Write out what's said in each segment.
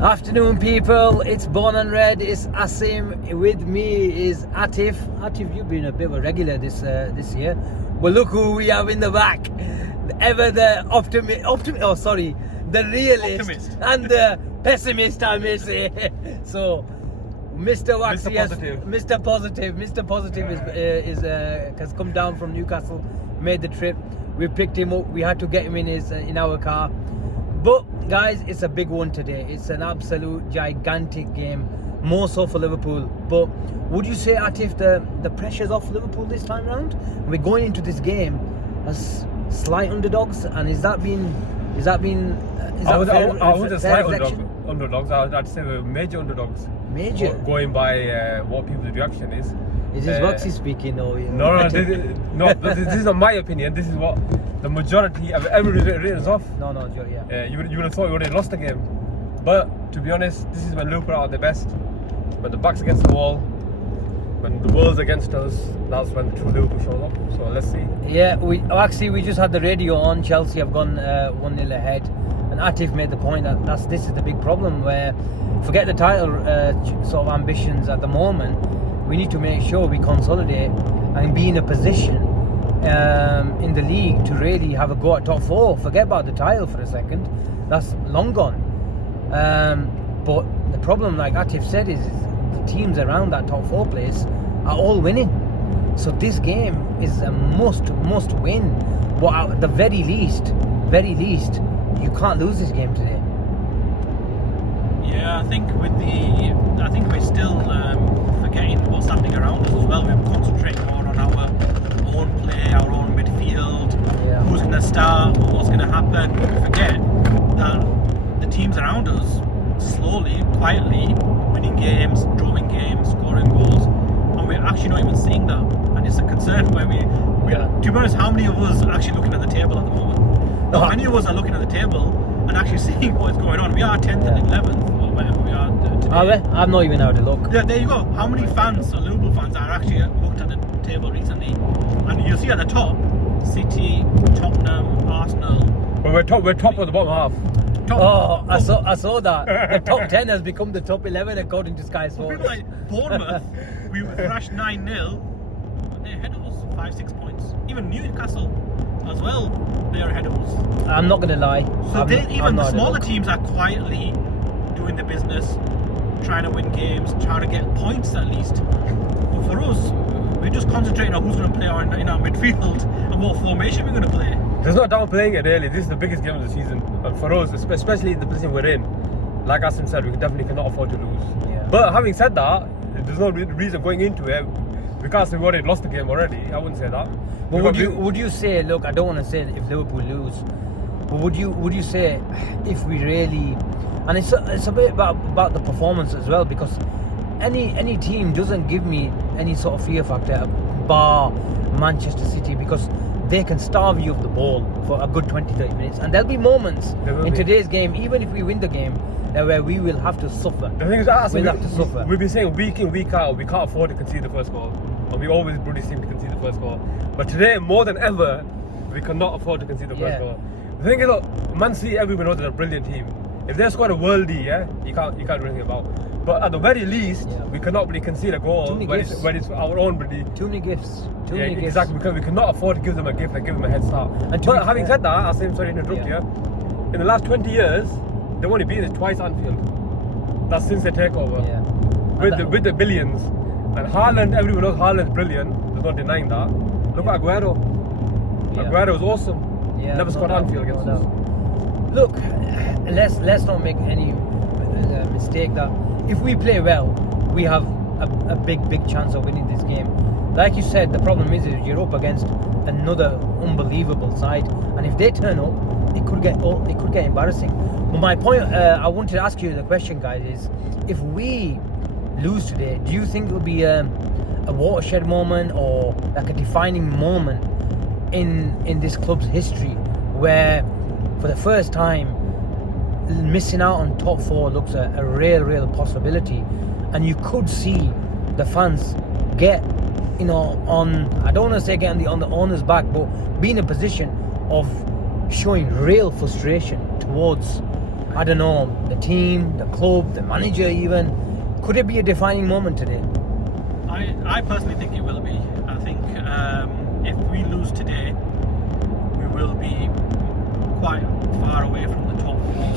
Afternoon, people. It's Born and Red. It's Asim. With me is Atif. Atif, you've been a bit of a regular this year. Well, look who we have in the back. The realist Optimist. and the pessimist, I may say. So, Mr. Waxy Mr. Positive. Mr. Positive has come down from Newcastle, made the trip. We picked him up. We had to get him in our car. But guys, it's a big one today. It's an absolute gigantic game, more so for Liverpool. But would you say, Atif, the pressure's off Liverpool this time round? We're going into this game as slight underdogs, and is that I was a slight underdogs. I'd say we're major underdogs. Major? Going by what people's reaction is. Is this Waxy speaking or? No, this is not my opinion. This is what the majority of everybody written off. No, yeah. You would have thought we already lost the game. But to be honest, this is when Liverpool are at their best. When the back's against the wall, when the world's against us, that's when the true Liverpool shows up. So let's see. Yeah, we just had the radio on. Chelsea have gone 1-0 ahead, and Atif made the point that this is the big problem. Where forget the title sort of ambitions at the moment. We need to make sure we consolidate and be in a position in the league to really have a go at top four. Forget about the title for a second. That's long gone. But the problem, like Atif said, is the teams around that top four place are all winning. So this game is a must win. But at the very least, you can't lose this game today. Yeah, I think we're still forgetting what's happening around us as well. We're concentrating more on our own play, our own midfield, who's going to start, what's going to happen. We forget that the teams around us slowly, quietly winning games, drawing games, scoring goals, and we're actually not even seeing that. And it's a concern where to be honest, how many of us are actually looking at the table at the moment? How many of us are looking at the table and actually seeing what's going on? We are 10th and 11th, or whatever we are today. Are we? I've not even had a look. Yeah, there you go. How many fans, or Liverpool fans, are actually looked at the table recently? And you'll see at the top, City, Tottenham, Arsenal. But we're top of the bottom half. I saw that. The top 10 has become the top 11 according to Sky Sports. People like Bournemouth, we thrashed 9-0. They're ahead of us 5-6 points. Even Newcastle as well, they're ahead of us. I'm not going to lie. So even the smaller teams are quietly doing the business, trying to win games, trying to get points at least. But for us, we're just concentrating on who's going to play in our midfield and what formation we're going to play. There's no downplaying it really. This is the biggest game of the season. And for us, especially the position we're in, like Asim said, we definitely cannot afford to lose. Yeah. But having said that, there's no reason going into it. We can't say we already lost the game already. I wouldn't say that. But would you say, look, I don't want to say if Liverpool lose, but would you say if we really, and it's a bit about the performance as well, because any team doesn't give me any sort of fear factor bar Manchester City, because they can starve you of the ball for a good 20-30 minutes, and there'll be moments in today's game, even if we win the game, where we will have to suffer. The thing is, we've been saying week in, week out, we can't afford to concede the first goal, and we always really seem to concede the first goal. But today, more than ever, we cannot afford to concede the first goal. The thing is, look, Man City, everyone knows they're a brilliant team. If they score a worldie, you can't do anything about. But at the very least, we cannot really concede a goal when it's our own really. Too many gifts. Exactly. Because we cannot afford to give them a gift and give them a head start. But having said that, sorry to interrupt you. In the last 20 years, they've only beaten us twice at Anfield. That's since their takeover. Yeah. With the billions. And Haaland, everyone knows Haaland's brilliant. There's no denying that. Look at Aguero. Aguero was awesome. Yeah, Never scored Anfield against us. Look, let's not make any mistake that if we play well, we have a big chance of winning this game. Like you said, the problem is you're up against another unbelievable side, and if they turn up, it could get embarrassing. But my point, I wanted to ask you the question, guys, is if we lose today, do you think it will be a watershed moment or like a defining moment in this club's history, where for the first time missing out on top four looks a real possibility, and you could see the fans get, on, I don't want to say get on the owner's back, but be in a position of showing real frustration towards I don't know, the team, the club, the manager even? Could it be a defining moment today? I personally think it will be. I think if we lose today, we will be quite far away from the top four.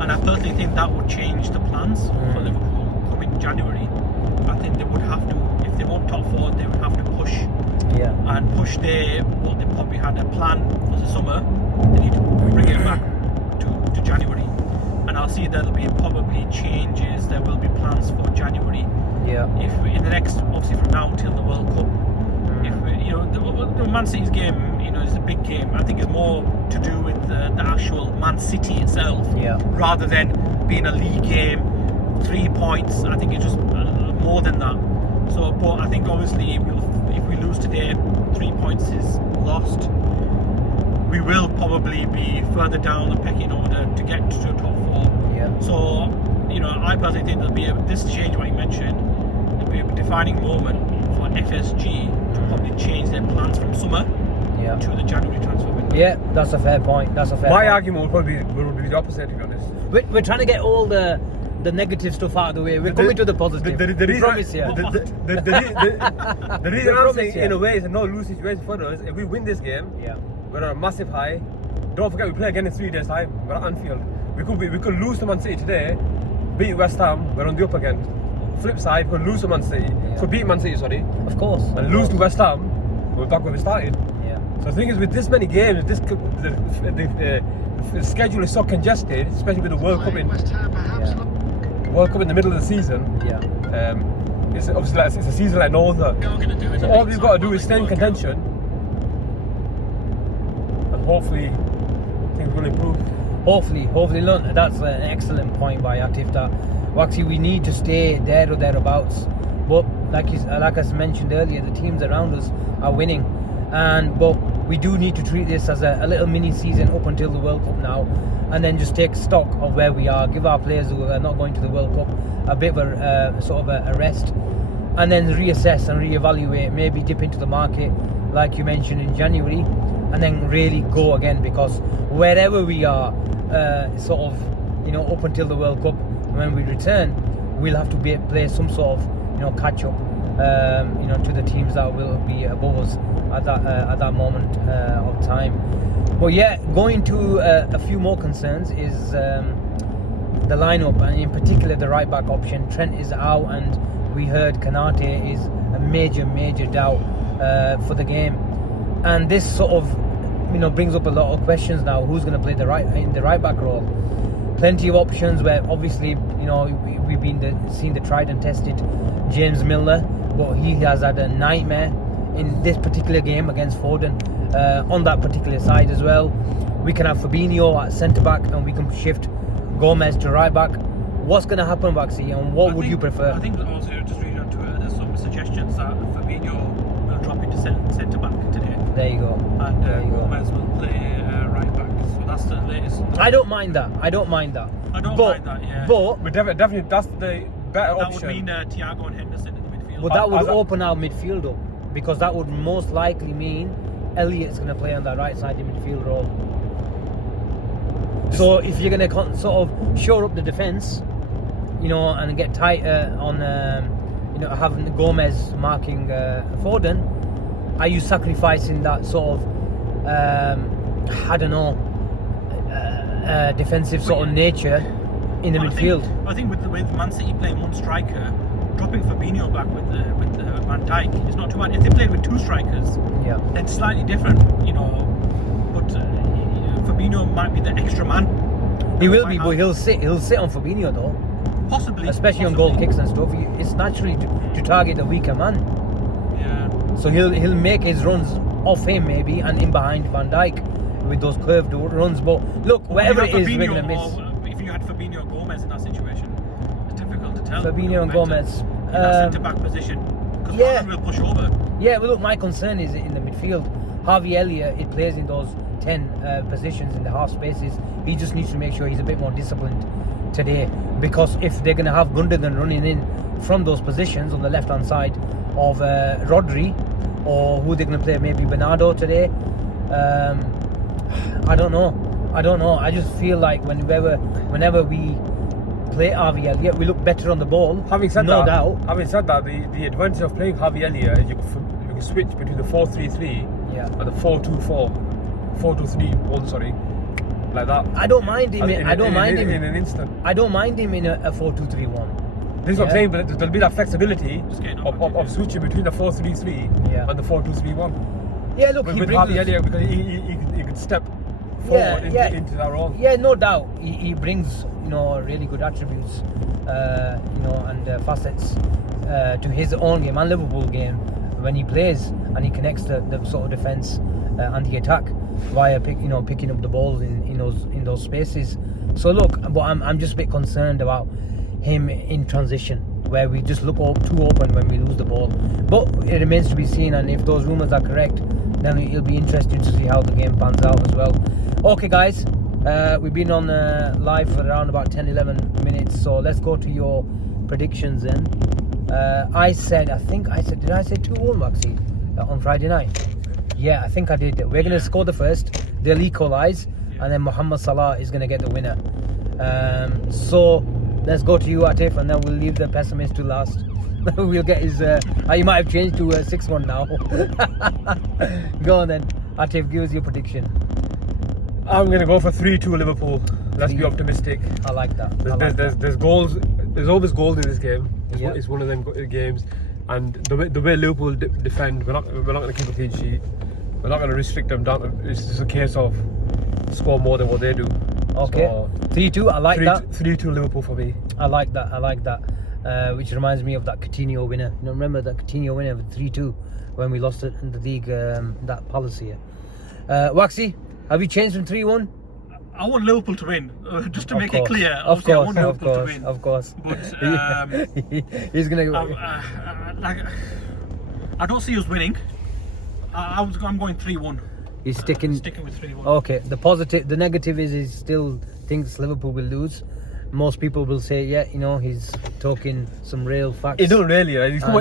And I personally think that would change the plans for Liverpool coming January. I think they would have to, if they want top four, they would have to push. Yeah. And push what they probably had a plan for the summer. They need to bring it back to January. And I'll see there'll be probably changes. There will be plans for January. Yeah. If in the next, obviously from now till the World Cup, if the Man City's game, is a big game. I think it's more to do with the actual Man City itself, rather than being a league game. 3 points. I think it's just more than that. So, but I think obviously if we lose today, 3 points is lost. We will probably be further down the pecking order to get to the top four. Yeah. So, I personally think there'll be this change, what you mentioned, there'll be a defining moment for FSG to probably change their plans from summer to the January transfer window. Yeah, that's a fair point. My argument would probably be the opposite, to be honest. We're trying to get all the negative stuff out of the way. We're coming to the positive. The reason, promise, yeah. The reason I'm saying, in a way, it's a no-lose situation for us. If we win this game, we're on a massive high. Don't forget, we play again in 3 days' time. We're at Anfield. We could lose to Man City today, beat West Ham. We're on the up again. Flip side, we could lose to Man City. So beat Man City, sorry. Of course. And lose to West Ham. We're back where we started. So the thing is, with this many games, the schedule is so congested, especially with the World Cup in World Cup in the middle of the season. It's obviously it's a season like no other. So all we've got to do is stay in contention, and hopefully things will improve. Hopefully, look, that's an excellent point by Atif. That actually we need to stay there or thereabouts. But like I mentioned earlier, the teams around us are winning, but we do need to treat this as a little mini season up until the World Cup now, and then just take stock of where we are. Give our players who are not going to the World Cup a bit of a rest, and then reassess and reevaluate. Maybe dip into the market, like you mentioned, in January, and then really go again. Because wherever we are, up until the World Cup, when we return, we'll have to play some sort of catch up, to the teams that will be above us at that moment of time. But yeah, going to a few more concerns is the lineup, and in particular the right back option. Trent is out, and we heard Kanate is a major doubt for the game, and this sort of brings up a lot of questions now. Who's going to play in the right back role? Plenty of options where obviously we've been seeing the tried and tested James Milner, but he has had a nightmare in this particular game against Foden on that particular side as well. We can have Fabinho at centre back, and we can shift Gomez to right back. What's going to happen, Baxi, and what would you prefer? I think also, just reading on Twitter, there's some suggestions that Fabinho will drop into centre back today. There you go. And Gomez will play right back. So that's the latest. I don't mind that. I don't mind that, yeah. But definitely that's the better option. That would mean Thiago and Henderson in the midfield. But that would open our midfield up, because that would most likely mean Elliott's going to play on that right side in midfield role. So if you're going to sort of shore up the defence, and get tighter on, having Gomez marking Foden, are you sacrificing that sort of, defensive sort of nature in the midfield? I think with Man City playing one striker, dropping Fabinho back with Van Dijk is not too bad. If they played with two strikers, then it's slightly different, But Fabinho might be the extra man. He will be, but he'll sit on Fabinho though. Possibly. Especially on goal kicks and stuff. It's naturally to target a weaker man. Yeah. So he'll make his runs off him maybe, and in behind Van Dijk with those curved runs. But look, whatever it is, we're going to miss. If you had Fabinho and Gomez in that situation, it's difficult to tell. Fabinho and Gomez. In that centre-back position. Because Foden will push over. Yeah, well look, my concern is in the midfield. Harvey Elliott, it plays in those 10 positions in the half spaces. He just needs to make sure he's a bit more disciplined today, because if they're going to have Gundogan running in from those positions on the left hand side of Rodri, or who they're going to play, maybe Bernardo today, I don't know. I don't know. I just feel like whenever we play Harvey Elliott, we look better on the ball. Having said no that, doubt. having said that, the advantage of playing Harvey Elliott is you can switch between the 4-3-3 and the 4-2-4, 4-2-3-1. Sorry, like that. I don't mind him. In an instant. I don't mind him in a 4-2-3-1. This is what I'm saying, but there'll be that flexibility of switching between the 4-3-3 and the 4-2-3-1 Yeah, look, with Harvey Elliott, because he can step forward into that role. Yeah, no doubt. He brings really good attributes, and facets to his own game and Liverpool game when he plays, and he connects the sort of defence and the attack via picking up the ball in those spaces. So look, but I'm just a bit concerned about him in transition, where we just look too open when we lose the ball. But it remains to be seen, and if those rumours are correct, then it'll be interesting to see how the game pans out as well. Okay, guys, we've been on live for around about 10-11 minutes, so let's go to your predictions then. Did I say 2-1, Maxi, on Friday night? Yeah, I think I did. We're going to score the first, they'll equalise, and then Mohamed Salah is going to get the winner. So let's go to you, Atif, and then we'll leave the pessimist to last. We'll get his. You might have changed to 6-1 now. Go on then, Atif. Give us your prediction. I'm gonna go for 3-2 Liverpool. Let's be optimistic. I like that. There's goals. There's always goals in this game. It's one of them games, and the way Liverpool defend, we're not gonna keep a clean sheet. We're not gonna restrict them down. It's just a case of score more than what they do. Okay. So, 3-2. I like that. 3-2 Liverpool for me. I like that. Which reminds me of that Coutinho winner. Remember that Coutinho winner with 3-2 when we lost it in the league, that Palace here. Waxy, have you changed from 3-1? I want Liverpool to win, just to make it clear. Of course, I want Liverpool to win. Of course. But he's gonna. I don't see us winning. I'm going 3-1. He's sticking with 3-1. Okay. The negative is he still thinks Liverpool will lose. Most people will say, he's talking some real facts. He don't really. Right? He's come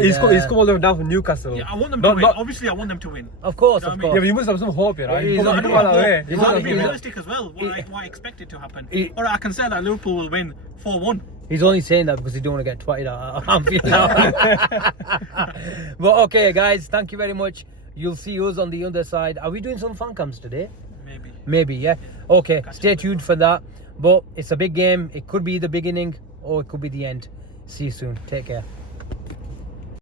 all the way down from Newcastle. Yeah, I want them to win. Obviously, I want them to win. Of course, you know of course. Yeah, but you must have some hope here, right? He's I not to be realistic as well. What I expect it to happen. Or I can say that Liverpool will win 4-1. He's only saying that because he don't want to get twatted at Anfield now. But okay, guys, thank you very much. You'll see us on the other side. Are we doing some fan cams today? Maybe, yeah. Okay, stay tuned for that. But it's a big game. It could be the beginning or it could be the end. See you soon. Take care.